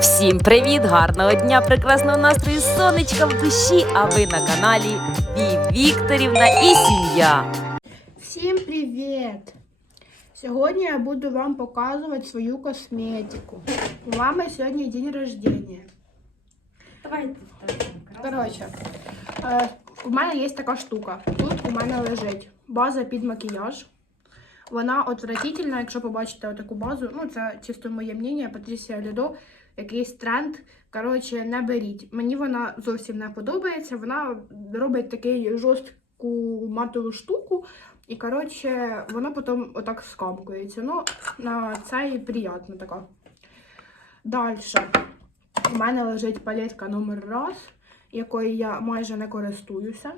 Всім привіт! Гарного дня, прекрасного настрою, сонечка в душі. А ви на каналі Ві Вікторівна і сім'я. Всім привіт! Сьогодні я буду вам показувати свою косметику. У мами сьогодні день рождения. Давай Коротше, е, у мене є така штука. Тут у мене лежить база під макіяж. Вона отвратительна, якщо побачите таку базу. Ну, це чисто моє мнення, Патрісія Лідо, якийсь тренд. Коротше, не беріть. Мені вона зовсім не подобається. Вона робить таку жорстку матову штуку. І, коротше, вона потім отак скамкується. Ну, на це і приємно така. Далі. У мене лежить палетка номер раз, якою я майже не користуюся.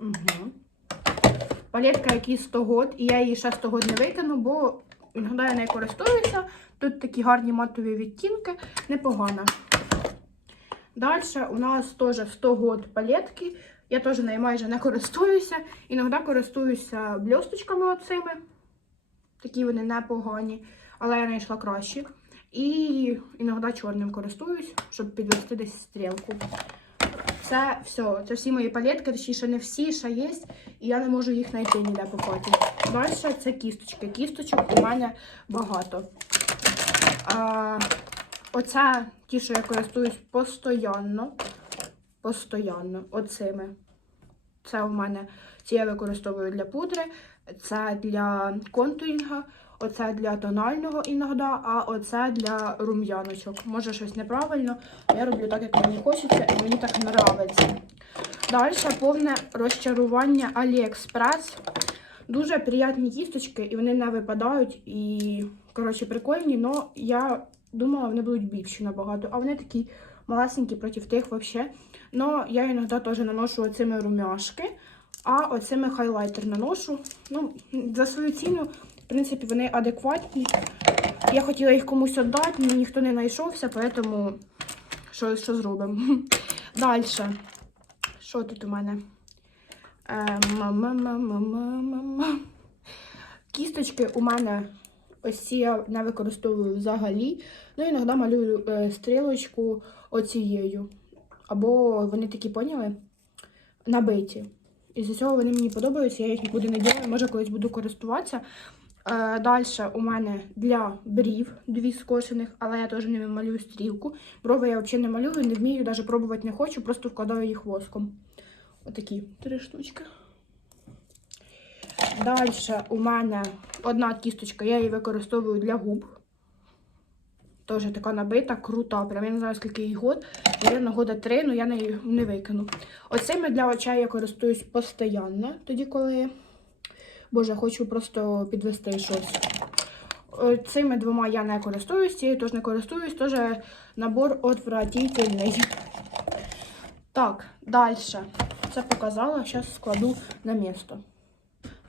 Угу. Палетка, якій 100 год, і я її ще 100 год не викину, бо я нею користуюся. Тут такі гарні матові відтінки, непогано. Далі у нас теж 100 год палетки. Я теж нею майже не користуюся. Іноді користуюся блісточками оцими. Такі вони непогані, але я знайшла кращі. І іноді чорним користуюсь, щоб підвести десь стрілку. Це все. Це всі мої палетки, точніше не всі, ще є, і я не можу їх знайти ніде по хаті. Далі це кісточки. Кісточок у мене багато. А, оце ті, що я користуюсь постійно. Постійно. Оцими. Це у мене ці я використовую для пудри, це для контурінга, оце для тонального іноді, а оце для рум'яночок. Може щось неправильно, я роблю так, як мені хочеться, і мені так подобається. Далі повне розчарування AliExpress. Дуже приємні кісточки, і вони не випадають. І, коротше, прикольні, але я думала, вони будуть більші набагато. А вони такі малесенькі проти тих взагалі. Но я іноді теж наношу оцими румяшки, а оцими хайлайтер наношу. Ну, за свою ціну, в принципі, вони адекватні. Я хотіла їх комусь віддати, але ніхто не знайшовся, тому що, що зробимо. Далі. Що тут у мене? Е, ма-ма-ма-ма-ма-ма. Кісточки у мене ось я не використовую взагалі. Ну, іноді малюю е, стрілочку оцією. Або вони такі поняли? Набиті. І з цього вони мені подобаються, я їх нікуди не ділаю, може колись буду користуватися. Е, Далі у мене для брів дві скошених, але я теж ними малюю стрілку. Брови я взагалі не малюю, не вмію, навіть пробувати не хочу, просто вкладаю їх воском. Отакі три штучки. Далі у мене одна кісточка, я її використовую для губ. Теж така набита, крута. Прям я не знаю, скільки їй год. Наверно, года три, але я неї не викину. Оцими для очей я користуюсь постійно, тоді коли. Боже, хочу просто підвести щось. Цими двома я не користуюсь, цією теж не користуюсь, теж набор отвратительний. Так, далі. Це показала, зараз складу на місто.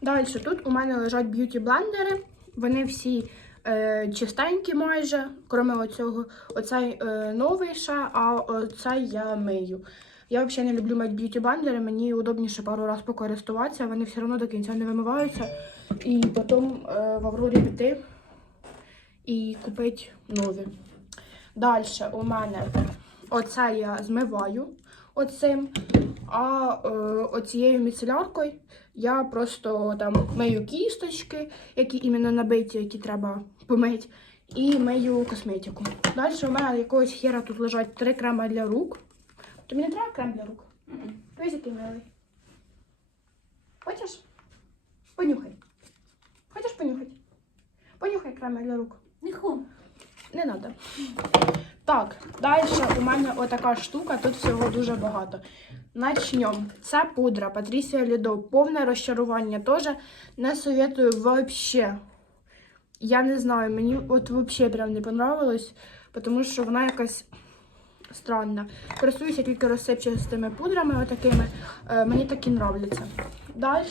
Далі тут у мене лежать б'юті-блендери. Вони всі е, чистенькі майже, крім оцього. Оцей е, новий ще, а оцей я мию. Я взагалі не люблю мити б'юті-блендери, мені удобніше пару разів покористуватися, вони все одно до кінця не вимиваються. І потім е, в Аврорі піти і купити нові. Далі у мене оце я змиваю оцим. А е, оцією міцеляркою я просто там мию кісточки, які іменно набиті, які треба помити, і мию косметику. Далі у мене якогось хера тут лежать три крема для рук. Тобі не треба крем для рук? Ось який милий. Хочеш? Понюхай. Хочеш понюхати? Понюхай крем для рук. Не ху. Не треба. Так, далі у мене отака штука, тут всього дуже багато. Начнемо. Це пудра Патрісія Лідо. Повне розчарування теж не советую вообще. Я не знаю, мені от вообще прям не понравилось, тому що вона якась странна. Користуюся тільки розсипчастими пудрами, отакими. Е, мені такі нравляться. Далі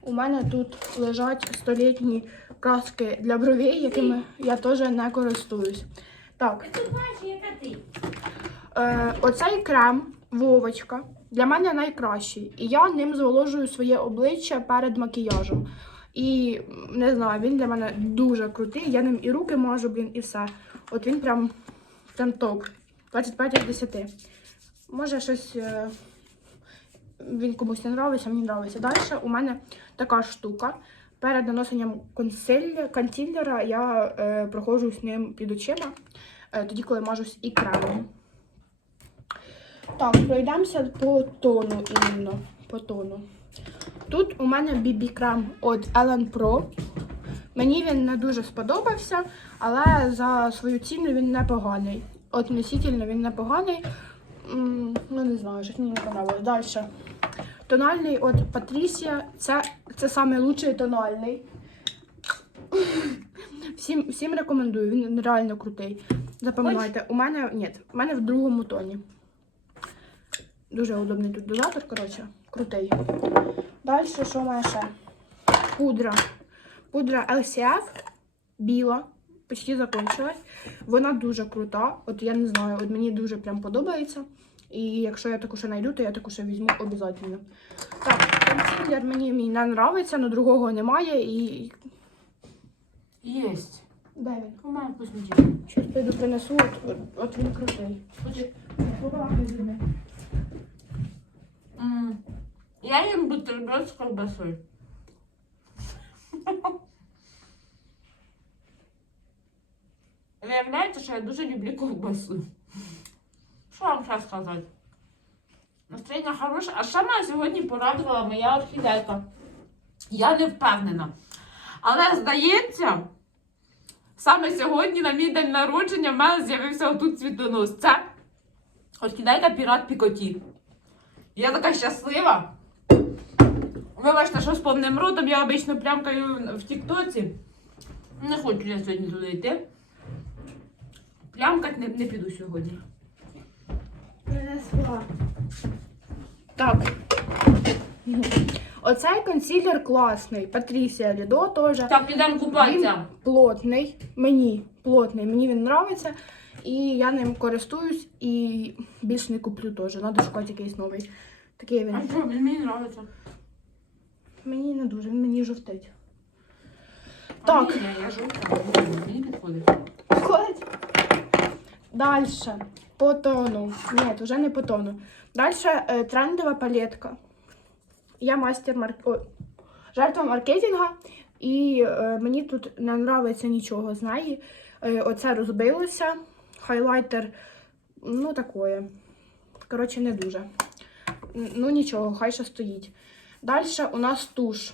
у мене тут лежать столітні краски для бровей, якими я теж не користуюсь. Так, яка ти. Е, оцей крем Вовочка для мене найкращий. І я ним зволожую своє обличчя перед макіяжем. І не знаю, він для мене дуже крутий. Я ним і руки можу, блін, і все. От він прям, прям топ. 25 із 10. Може щось е, він комусь не нравиться, мені нравиться. Далі у мене така штука. Перед наносенням консиль- консилера я е, проходжу з ним під очима, тоді, коли мажусь і кремом. Так, пройдемося по тону іменно. По тону. Тут у мене BB крем від Ellen Pro. Мені він не дуже сподобався, але за свою ціну він непоганий. Относительно він непоганий. Ну, не знаю, щось мені не подобалось. Далі. Тональний від Patricia. Це, це лучший тональний. Всім, всім рекомендую, він реально крутий. Запам'ятайте, у мене ні, у мене в другому тоні. Дуже удобний тут дозатор, коротше, крутий. Далі, що мене ще? Пудра. Пудра LCF біла, почти закончилась. Вона дуже крута. От я не знаю, от мені дуже прям подобається. І якщо я таку ще знайду, то я таку ще візьму обов'язково. Так, консилер мені мій не подобається, але другого немає. І Єсть. Де він? У мене вкусничок. Щось піду принесу, от, от, він крутий. М. Я їм бутерброд з ковбасою. Виявляється, що я дуже люблю ковбасу. Що вам ще сказати? Настроєння хороше. А ще мене сьогодні порадувала моя орхідейка. Я не впевнена. Але здається, саме сьогодні, на мій день народження, в мене з'явився отут цвітонос. Це орхідейка Пірат Пікоті. Я така щаслива. Вибачте, що з повним ротом я обично плямкаю в Тіктоці. Не хочу я сьогодні туди йти. Плямкать не, не піду сьогодні. Принесла. Так. Оцей консилер класний. Патрісія Лідо теж. Так, підемо купатися. плотний. Мені плотний, мені він подобається. І я ним користуюсь і більш не куплю теж. Надо шукати якийсь новий. Такий А він. мені подобається. Мені не дуже, він мені жовтить. А Так. Ні, я, я жовта, мені підходить. Ходить. Далі. По тону. Ні, вже не по тону. Далі е, трендова палетка. Я мастер марк... О, жертва маркетинга. І е, мені тут не подобається нічого з. Е, оце розбилося. Хайлайтер, ну такое. Коротше, не дуже. Ну нічого, хай ще стоїть. Далі у нас туш.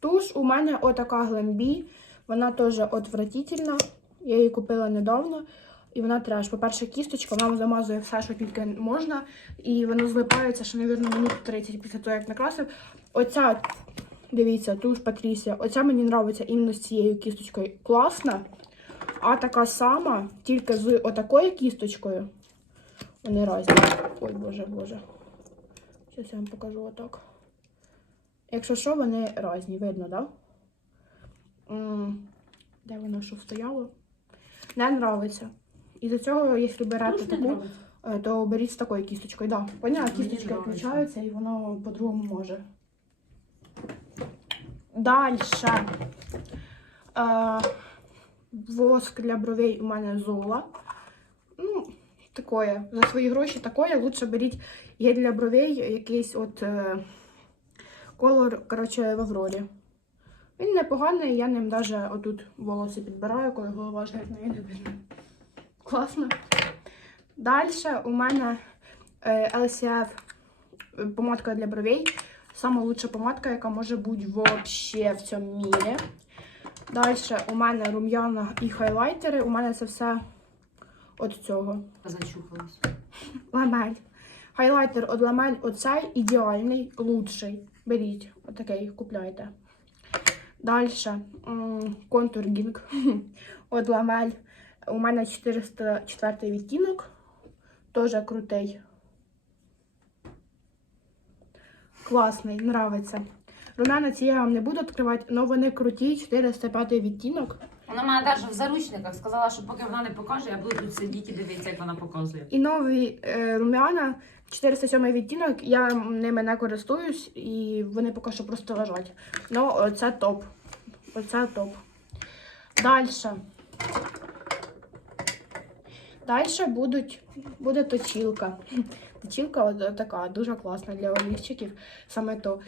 Туш у мене отака глембі. Вона теж отвратительна. Я її купила недавно. І вона треш. По-перше, кісточка, вона замазує все, що тільки можна. І воно злипається, що, мабуть, минут 30 після того, як накрасив. Оця, дивіться, туш Патрісія. Оця мені подобається іменно з цією кісточкою. Класна. А така сама, тільки з отакою кісточкою. Вони різні. Ой, боже, боже. Зараз я вам покажу отак. Якщо що, вони різні, видно, так? Да? Де воно що стояло? Не нравиться. І за цього, якщо берете таку, е, то беріть з такою кісточкою. Да. Поняла, кісточка включається і воно по-другому може. Далі. Е, воск для бровей у мене зола. Ну, такое. За свої гроші такое. Лучше беріть є для бровей якийсь от е, колор, коротше, в Аврорі. Він непоганий, я ним навіть отут волоси підбираю, коли голова жирна і не видно. Класно. Далі у мене е, LCF е, помадка для бровей. Сама лучша помадка, яка може бути вообще в цьому мірі. Далі у мене рум'яна і хайлайтери. У мене це все от цього. Зачухалась. Ламель. Хайлайтер від ламель оцей ідеальний, лучший. Беріть, отакий, купляйте. Далі контургінг від ламель. У мене 404 відтінок. Теж крутий. Класний, нравиться. Румяна ці я вам не буду відкривати, але вони круті, 405 відтінок. Вона мене навіть в заручниках сказала, що поки вона не покаже, я буду тут сидіти і дивитися, як вона показує. І нові е, румяна 407 відтінок. Я ними не користуюсь і вони поки що просто лежать. Ну, це топ. Оце топ. Далі. Далі буде точілка. Точілка така дуже класна для олівчиків, саме то.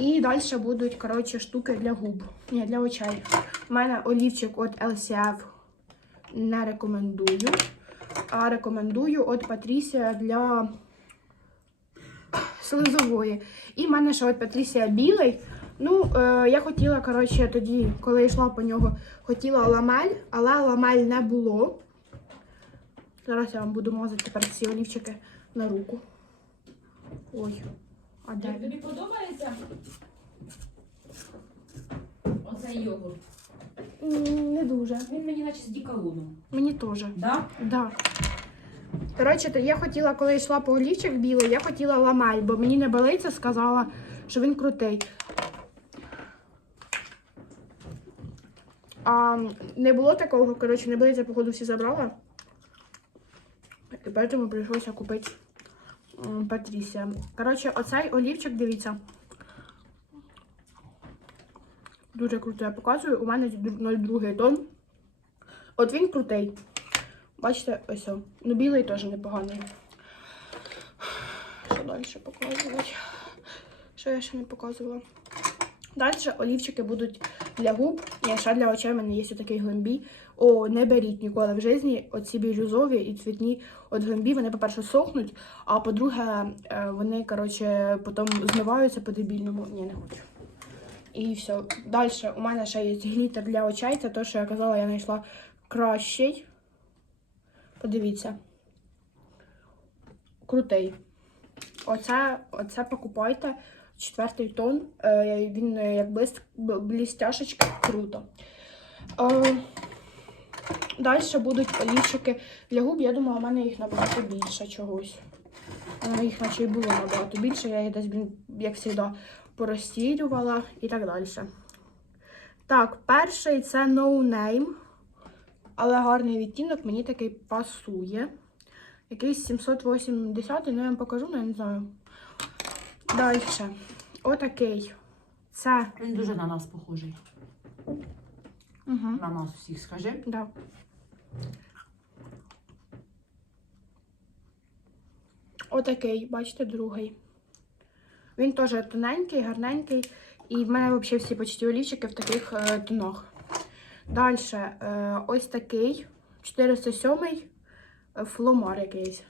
І далі будуть коротше, штуки для губ. Ні, для очей. У мене олівчик від LCF не рекомендую. А рекомендую від Патрісія для слизової. І в мене ще от Патрісія білий. Ну, е, я хотіла, коротше, тоді, коли йшла по нього, хотіла ламель, але ламель не було. Зараз я вам буду мазати тепер ці олівчики на руку. Ой, а де? Тобі подобається? Оцей йогурт. М, Не дуже. Він мені наче з діколоном. Мені теж. Да? Да. Коротше, то я хотіла, коли йшла по олівчик білий, я хотіла ламель, бо мені не болиться, сказала, що він крутий. А не було такого, коротше, не болиться, походу, всі забрала. І поэтому прийшлося купити Патрісія. Коротше, оцей олівчик, дивіться. Дуже круто я показую. У мене 0,2 тон. От він крутий. Бачите, ось. о. Ну, білий теж непоганий. Що далі показувати? Що я ще не показувала? Далі олівчики будуть для губ. Я ще для очей, у мене є такий глембій. О, не беріть ніколи в житті оці бірюзові і цвітні от глембі. Вони, по-перше, сохнуть, а по-друге, е, вони, коротше, потім змиваються по-дебільному. Ні, не хочу. І все. Далі у мене ще є глітер для очей. Це те, що я казала, я знайшла кращий. Подивіться. Крутий. Оце, оце покупайте. Четвертий тон. Е, він е, як блист, б- блістяшечка. Круто. Е, далі будуть олівчики для губ. Я думала, у мене їх набагато більше чогось. У мене їх наче й було набагато більше. Я їх десь, як завжди, порозстілювала і так далі. Так, перший це No Name. Але гарний відтінок мені такий пасує. Якийсь 780, ну я вам покажу, ну я не знаю. Далі. Отакий. Це. Він дуже на нас похожий. Угу. На нас всіх, скажи. Да. Отакий, бачите, другий. Він теж тоненький, гарненький. І в мене взагалі всі почті олівчики в таких е, тонах. Далі е, ось такий 407 е, фломар якийсь.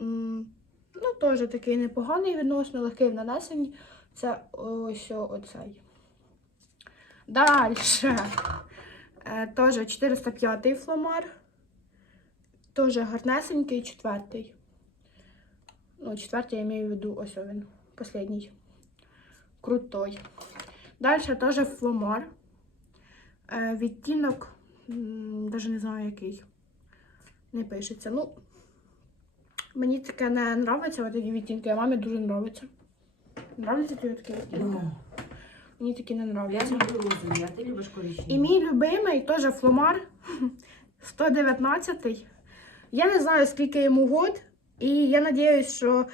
М, Ну, теж такий непоганий відносно, легкий в нанесенні. Це ось оцей. Далі. Е, Теж 405 фломар. Теж гарнесенький, четвертий. Ну, четвертий я маю в виду, ось він, последній. Крутой. Далі теж фломар. Е, відтінок, навіть не знаю який. Не пишеться. Ну, мені таке не подобається, ось такі відтінки, а мамі дуже подобається. Нравляться тобі такі відтінки? Мені такі не Я подобаються. люблю розові, а ти любиш коричневі. І мій любимий теж фломар 119. Я не знаю, скільки йому год, і я сподіваюся, що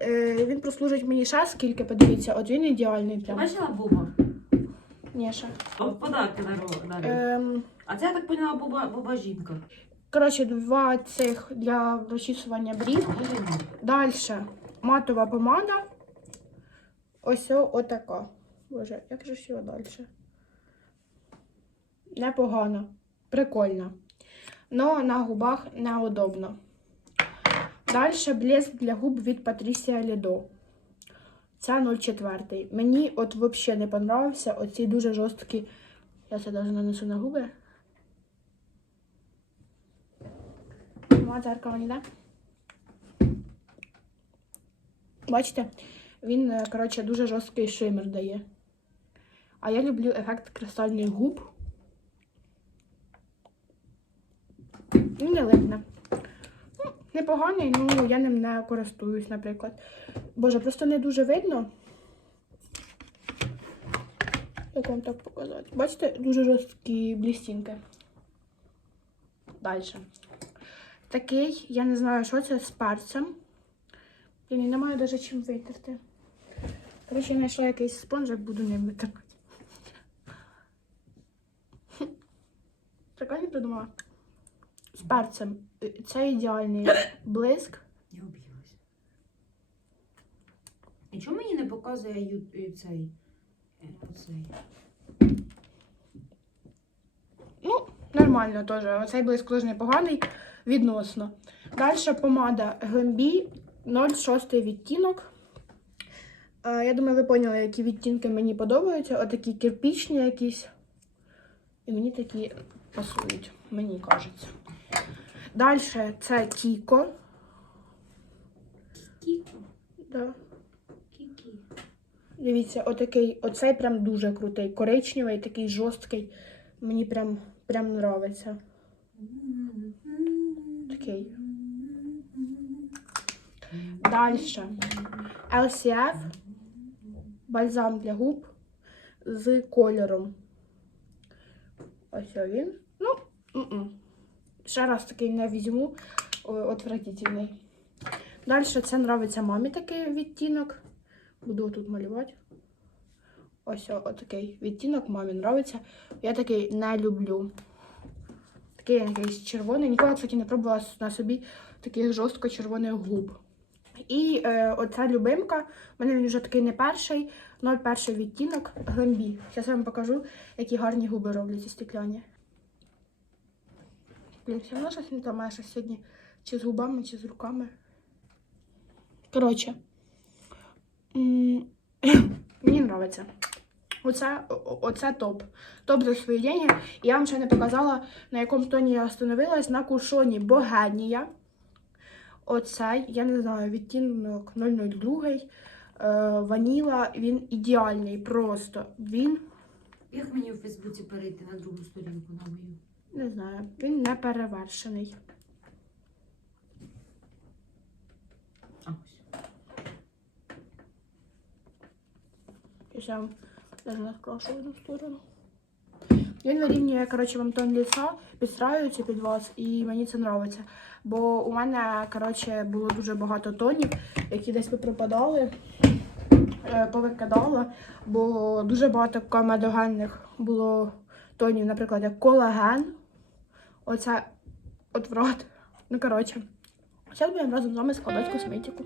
е, він прослужить мені ще скільки, подивіться, от він ідеальний Ти прям. бачила Буба? Ні, ще. А в подарки дарив. Ем, А це, я так поняла, Буба, Буба жінка. Коротше, два цих для розчісування брів. Далі матова помада. Ось отака. Боже, як же його далі? Непогано. Прикольно. Но на губах неудобно. Далі блеск для губ від Патрісія Лідо. Це 04. Мені от взагалі не понравився оці дуже жорсткі. Я це навіть нанесу на губи. Нема дзеркала ніде. Бачите, він, е, коротше, дуже жорсткий шимер дає. А я люблю ефект кристальних губ. Він не липне. Ну, непоганий, ну я ним не користуюсь, наприклад. Боже, просто не дуже видно. Як вам так показати? Бачите, дуже жорсткі блістінки. Далі. Такий, я не знаю, що це з перцем. Блін, я не маю навіть чим витерти. Коротше, я знайшла якийсь спонжик, буду ним витирати. Прикольно придумала. з перцем. Це ідеальний блиск. Я об'їлась. І чому мені не показує ю- цей? е, Оцей? Нормально теж. Оцей блиск теж непоганий відносно. Далі помада Глембі 0,6 відтінок. Я думаю, ви поняли, які відтінки мені подобаються. Отакі кирпічні якісь. І мені такі пасують, мені кажеться. Далі це Кіко. Кіко. Да. Кікі. Дивіться, отакий, оцей прям дуже крутий. Коричневий, такий жорсткий. Мені прям, прям нравиться. Такий. Далі. LCF. Бальзам для губ з кольором. Ось він. Ну, м-м. ще раз такий не візьму. Отвратительний. Далі це нравиться мамі такий відтінок. Буду тут малювати. Ось отакий відтінок мамі нравиться. Я такий не люблю. Такий якийсь червоний. Ніколи, кстати, не пробувала на собі таких жорстко червоних губ. І е, оця любимка, в мене він вже такий не перший, 01 відтінок Глембі. Зараз я вам покажу, які гарні губи роблять ці стекляні. Блін, все одно щось не там, щось сьогодні чи з губами, чи з руками. Коротше. Мені подобається. Оце, оце топ. Топ за свої деньги. Я вам ще не показала, на якому тоні я остановилась. На кушоні Богенія. Оцей, я не знаю, відтінок 002. Е, ваніла, він ідеальний просто. Він, Як мені у Фейсбуці перейти на другу сторінку на мою? не знаю, він не перевершений. А, ось. Я вам даже накрашу одну сторону. Він вирівнює, коротше, вам тон ліса, підстраюється під вас, і мені це подобається. Бо у мене, коротше, було дуже багато тонів, які десь попропадали, е, повикидала, бо дуже багато комедогенних було тонів, наприклад, як колаген. Оце отврат. Ну, коротше, зараз будемо разом з вами складати косметику.